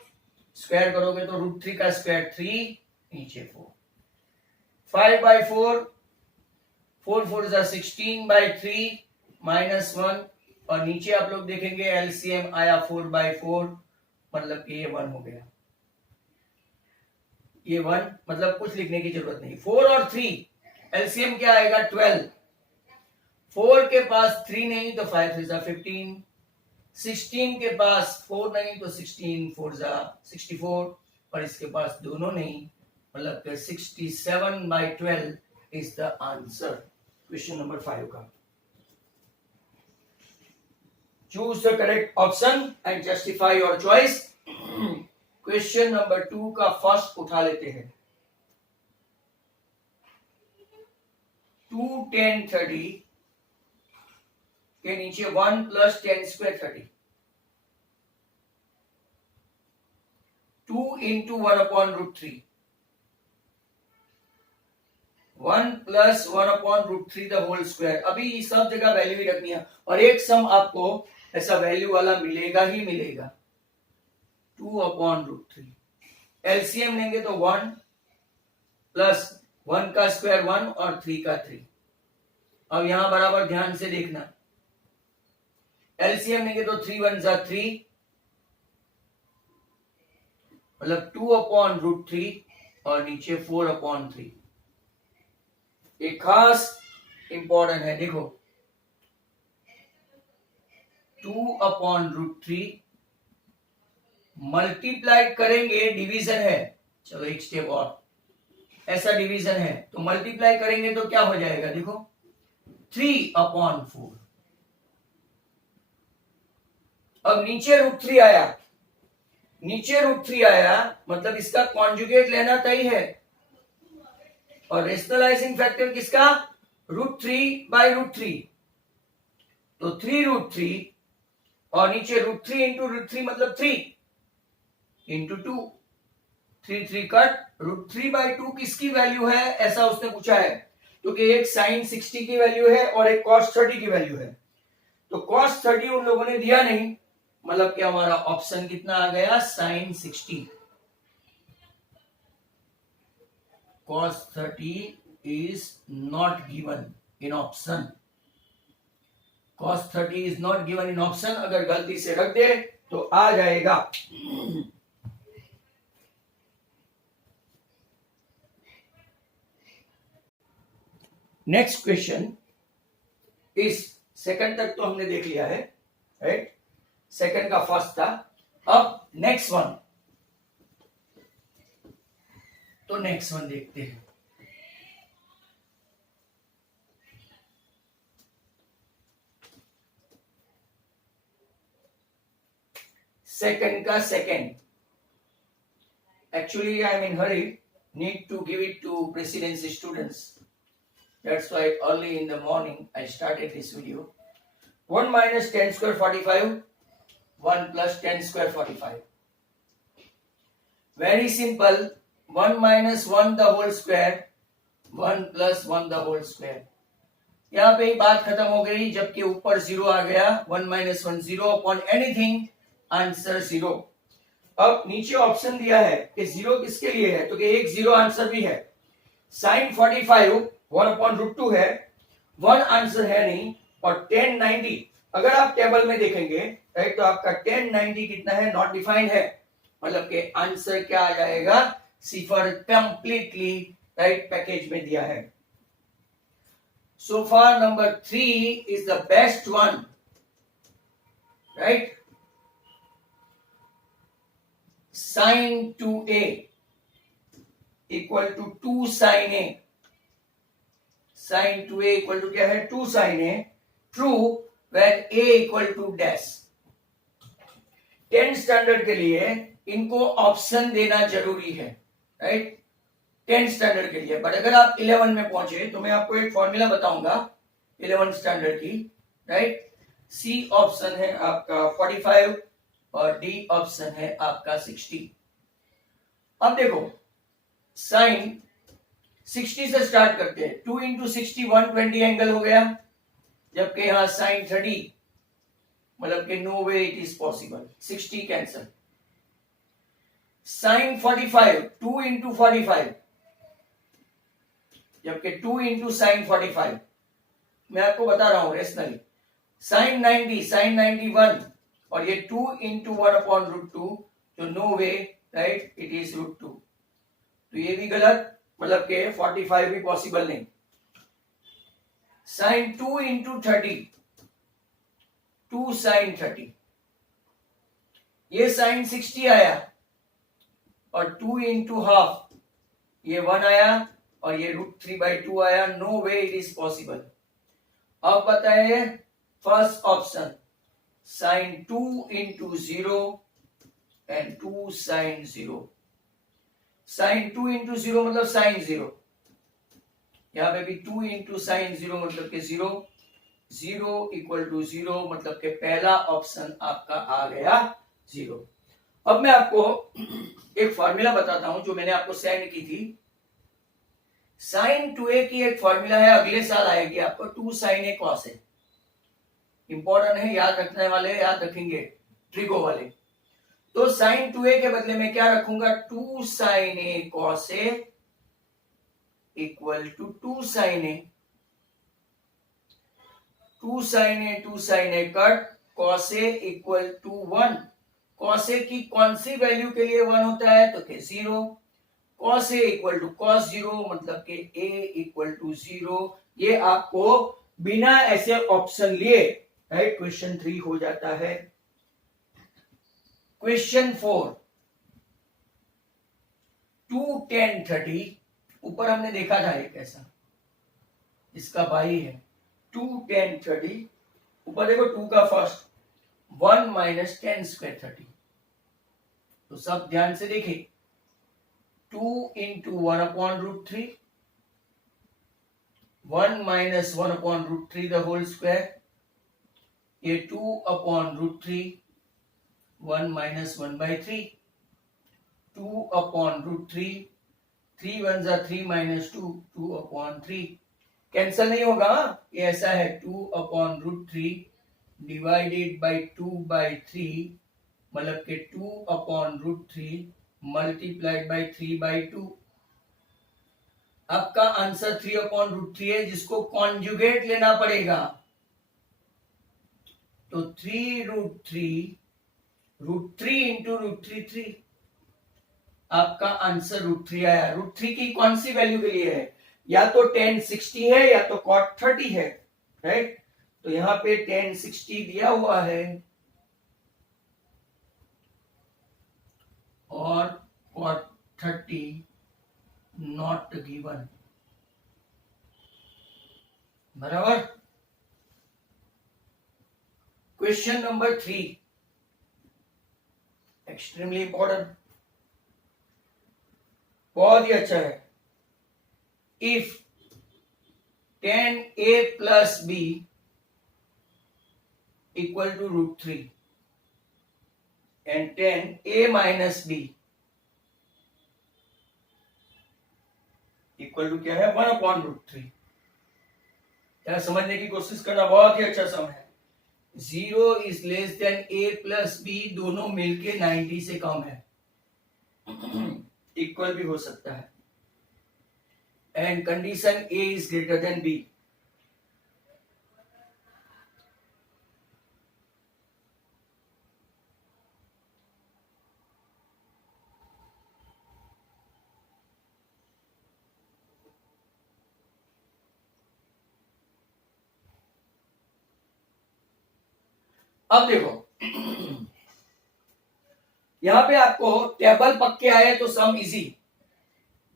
स्क्वायर करोगे तो √3 का स्क्वायर 3, नीचे 4, 5/4, 4 4 जा 16/3 -1, और नीचे आप लोग देखेंगे एलसीएम आया 4/4, मतलब कि ये 1 हो गया, ये 1, मतलब कुछ लिखने की जरूरत नहीं। 4 और 3 एलसीएम क्या आएगा 12, 4 के पास 3 नहीं तो 5 3 जा 15, 16 के पास 4 नहीं तो 16 4 जा 64, और इसके पास दोनों नहीं, मतलब 67/12 is the answer question number 5 का। Choose the correct option and justify your choice. Question number 2 का फर्स्ट उठा लेते हैं। 2 10 30 के नीचे 1 + 10 square 30, 2 into 1/√3, 1 + 1/√3 the whole square. अभी सब जगह वैल्यू ही रखनी है, और एक सम आपको ऐसा वैल्यू वाला मिलेगा ही मिलेगा, 2/√3। एलसीएम लेंगे तो 1 + 1 का स्क्वायर 1 और 3 का 3। अब यहां बराबर ध्यान से देखना, एलसीएम लेंगे तो 3 1 जा 3, मतलब 2/√3 और नीचे 4/3। एक खास इंपॉर्टेंट है, देखो 2/√3 मल्टीप्लाई करेंगे, डिवीजन है, चलो एक स्टेप और, ऐसा डिवीजन है तो मल्टीप्लाई करेंगे तो क्या हो जाएगा, देखो 3/4। अब नीचे √3 आया, नीचे √3 आया मतलब इसका कॉन्जुगेट लेना तय है, और रेशनलाइजिंग फैक्टर किसका, √3/√3, तो 3√3 और नीचे √3 इंटू √3 मतलब 3 इंटू 2, 3 3 कट, √3/2 किसकी वैल्यू है ऐसा उसने पूछा है, क्योंकि एक sin 60 की वैल्यू है और एक cos 30 की वैल्यू है, तो cos 30 उन लोगों ने दिया नहीं, मतलब कि हमारा ऑप्शन कितना आ गया, sin 60। cos 30 is not given in option, cos 30 is not given in option, अगर गलती से रख दे तो आ जाएगा। नेक्स्ट क्वेश्चन, इस सेकंड तक तो हमने देख लिया है, राइट, सेकंड का फर्स्ट था, अब नेक्स्ट वन, तो नेक्स्ट वन देखते हैं। सेकंड का second, actually I am in hurry, need to give it to Presidency students, that's why early in the morning I started this video. 1 minus 10 square 45, 1 plus 10 square 45. Very simple, 1 minus 1 the whole square, 1 plus 1 the whole square. यहाँ पे बात खत्म हो गई, जबकि ऊपर 0 आ गया, 1 minus 1 0 upon anything, answer 0। अब नीचे ऑप्शन दिया है कि 0 किसके लिए है, तो कि एक 0 आंसर भी है, sin 45 1/√2 है, 1 आंसर है नहीं, और 1090 अगर आप टेबल में देखेंगे, राइट, तो आपका 1090 कितना है, नॉट डिफाइंड है, मतलब कि आंसर क्या आ जाएगा, सिफर कंप्लीटली राइट पैकेज में दिया है। So far number 3 is the best one, right, sin 2a equal to 2 sin a, sin 2a equal to क्या है, 2 sin a, true when a equal to dash. 10 standard के लिए इनको ऑप्शन देना जरूरी है, राइट, 10 स्टैंडर्ड के लिए, बट अगर आप 11 में पहुंचे तो मैं आपको एक फॉर्मूला बताऊंगा 11 स्टैंडर्ड की, राइट, सी ऑप्शन है आपका 45 और डी ऑप्शन है आपका 60। अब देखो साइन 60 से स्टार्ट करते हैं। 2 इंटू 60 120 एंगल हो गया, जबकि यहां साइन 30 मतलब कि no way it is possible. 60 cancel. Sine 45 2 into 45 जबकि 2 इंटू साइन 45, मैं आपको बता रहा हूं रेशनली। साइन 90 साइन 91 और ये 2 इंटू 1/√2, तो no way right it is √2। तो ये भी गलत, मतलब के 45 भी पॉसिबल नहीं। साइन 2 इंटू 30 2 साइन 30, ये साइन 60 आया और 2 इंटू हाफ ये 1 आया और ये √3/2 आया। No way it is possible. अब बताइए first option, sine 2 into 0 and 2 sine 0। Sine 2 into 0 मतलब साइन 0, यहां पे भी 2 इंटू साइन 0 मतलब के 0, 0 इक्वल टू 0 मतलब के पहला ऑप्शन आपका आ गया 0। अब मैं आपको एक फॉर्मूला बताता हूं जो मैंने आपको सेंड की थी। साइन 2a की एक फॉर्मूला है, अगले साल आएगी आपको, 2 sine a cos a। Important है, याद रखने वाले याद रखेंगे, ट्रिको वाले। तो साइन 2a के बदले में क्या रखूंगा, 2 sine a cos a equal to 2 sine a। 2 sine a cut, cos a equal to 1। Cos a की कौन सी वैल्यू के लिए 1 होता है, तो के 0। Cos a equal to cos 0 मतलब के a इक्वल टू 0। ये आपको बिना ऐसे ऑप्शन लिए राइट क्वेश्चन 3 हो जाता है। क्वेश्चन 4, 2 10 30, ऊपर हमने देखा था एक ऐसा, इसका भाई है 2 10 30। ऊपर देखो 2 का फर्स्ट 1 माइनस 10 स्क्वायर 30। तो सब ध्यान से देखिए, 2 into 1/√3, 1 minus 1/√3 the whole square, ये 2/√3, 1 माइनस 1/3, 2/√3, 3 1 जा 3 माइनस 2, 2/3। कैंसल नहीं होगा, ये ऐसा है 2/√3 डिवाइडेड बाई 2/3 मतलब के 2/√3 मल्टीप्लाइड बाई 3/2। आपका आंसर 3/√3 है, जिसको कॉन्जुगेट लेना पड़ेगा। तो 3√3 √3 इंटू √3 3, आपका आंसर √3 आया। √3 की कौन सी वैल्यू के लिए है, या तो tan 60 है या तो cot 30 है, राइट। तो यहां पे tan 60 दिया हुआ है और cot 30 नॉट गिवन, बराबर। क्वेश्चन नंबर 3 एक्सट्रीमली इंपॉर्टेंट, बहुत ही अच्छा है। If tan a plus b equal to √3 and tan a minus b equal to क्या है, 1/√3। क्या समझने की कोशिश करना, बहुत ही अच्छा समय है। 0 is less than a plus b, दोनों मिलके 90 से कम है, इक्वल भी हो सकता है। And condition a is greater than b। अब देखो यहां पे आपको टेबल पक्के आए तो sum easy.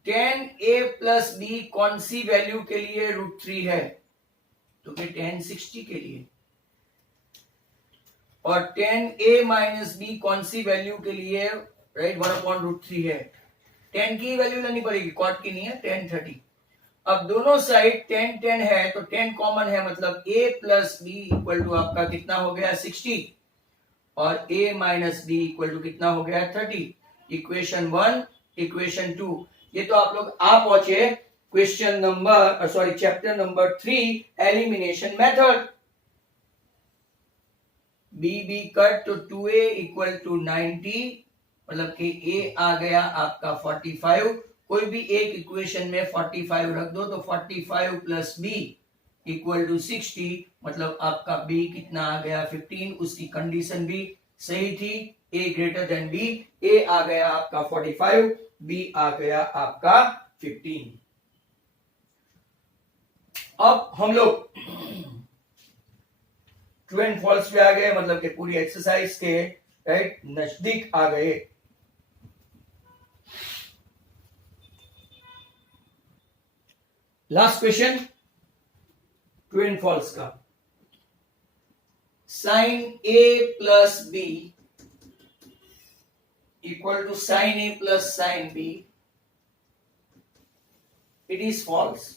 tan a plus b कौन सी वैल्यू के लिए √3 है, तो कि tan 60 के लिए। और tan a माइनस b कौन सी वैल्यू के लिए, राइट 1/√3 है। tan की वैल्यू लेनी पड़ेगी, cot की नहीं है, tan 30। अब दोनों साइड tan tan है तो tan कॉमन है, मतलब a plus b equal to आपका कितना हो गया 60 और a minus b equal to कितना हो गया 30। इक्वेशन 1 इक्वेशन 2, ये तो आप लोग आ पहुंचे question number sorry chapter number 3 elimination method. B cut तो 2a इक्वल टू 90, मतलब कि a आ गया आपका 45. कोई भी एक इक्वेशन में 45 रख दो तो 45 प्लस b इक्वल टू 60, मतलब आपका b कितना आ गया 15. उसकी कंडीशन भी सही थी, a greater than b. a आ गया आपका 45, b आ गया आपका 15. अब हम लोग ट्रू एंड फॉल्स पे आ गए, मतलब कि पूरी एक्सरसाइज के राइट नजदीक आ गए. Last question true and false का. Sine A plus B equal to sine A plus sine B. It is false,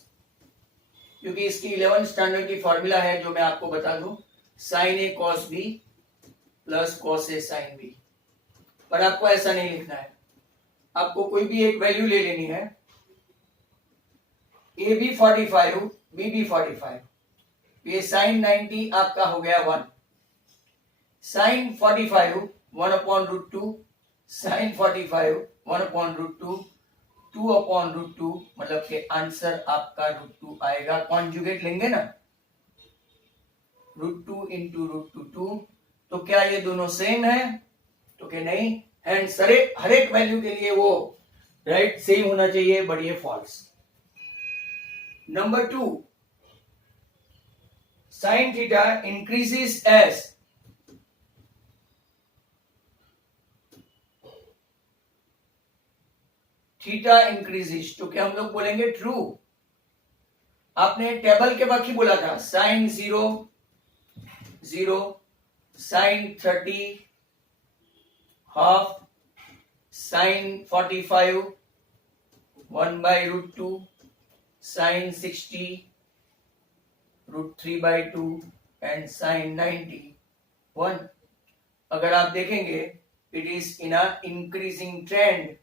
क्योंकि इसकी 11th स्टैंडर्ड की फॉर्मूला है जो मैं आपको बता दूं, sign A cos B plus cos A sine B. पर आपको ऐसा नहीं लिखना है, आपको कोई भी एक वैल्यू ले लेनी है. A B 45, B B 45. ये साइन 90 आपका हो गया 1. साइन 45 1/√2, साइन 45 1/√2, 2/√2, मतलब कि आंसर आपका √2 आएगा. कॉन्जुगेट लेंगे ना, √2 इंटू √2. तो क्या ये दोनों सेम है? तो क्या नहीं. एंड हर एक वैल्यू के लिए वो राइट सेम होना चाहिए, बट ये false. Number 2, sine theta increases as theta increases. तो क्या हम लोग बोलेंगे ट्रू. आपने टेबल के वक्त ही बोला था sine 0 0, sine 30 half, sine 45 1/√2, sine 60 √3/2 and sine 90 1. अगर आप देखेंगे it is in a increasing trend.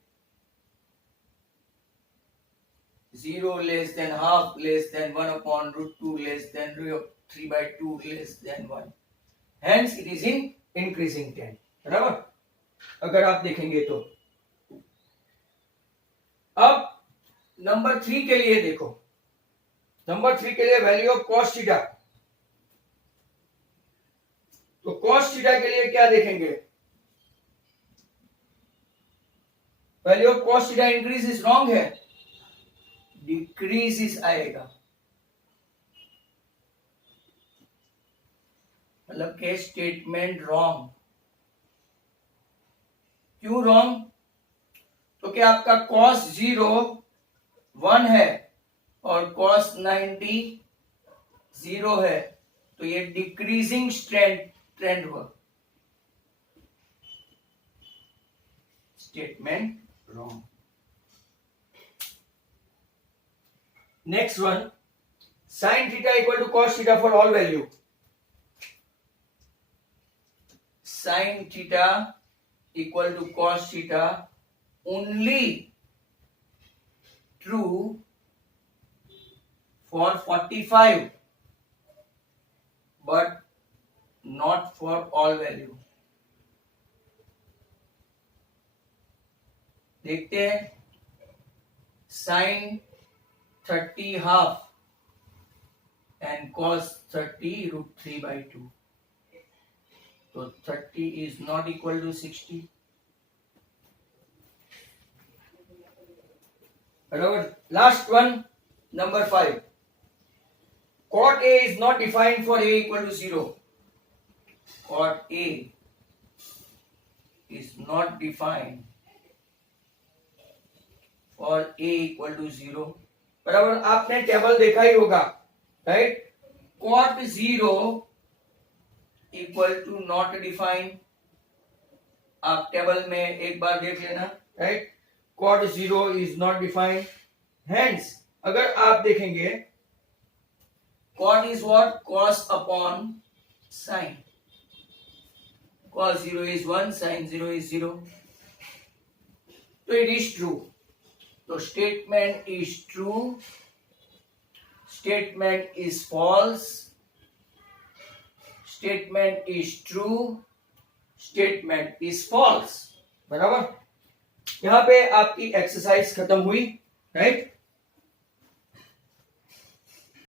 0 less than half less than 1/√2 less than 3/2 less than 1. Hence it is in increasing trend. बराबर, अगर आप देखेंगे तो. अब नंबर 3 के लिए देखो. नंबर 3 के लिए वैल्यू ऑफ कॉस थीटा. तो कॉस थीटा के लिए क्या देखेंगे? Value of cos theta increase is wrong है, डिक्रीज आएगा. मतलब के स्टेटमेंट रॉन्ग. क्यों रॉन्ग? तो क्या आपका cos 0 1 है और cos 90 0 है, तो ये डिक्रीजिंग ट्रेंड हुआ. Statement wrong. Next one, sine theta equal to cos theta for all value. Sine theta equal to cos theta only true for 45 but not for all value. देखते हैं. Sine 30 half and cos 30 √3/2. So 30 is not equal to 60. Last one, number 5. Cot A is not defined for A equal to 0. Cot A is not defined for A equal to 0. बराबर, आपने table देखा ही होगा right. Cot 0 equal to not defined. आप table में एक बार देख लेना right. Cot 0 is not defined. Hence अगर आप देखेंगे cot is what, cos upon sine. cos 0 is 1, sin 0 is 0. तो इट इज ट्रू. तो statement is true, statement is false, statement is true, statement is false. बराबर। यहां पे आपकी exercise खत्म हुई, राइट।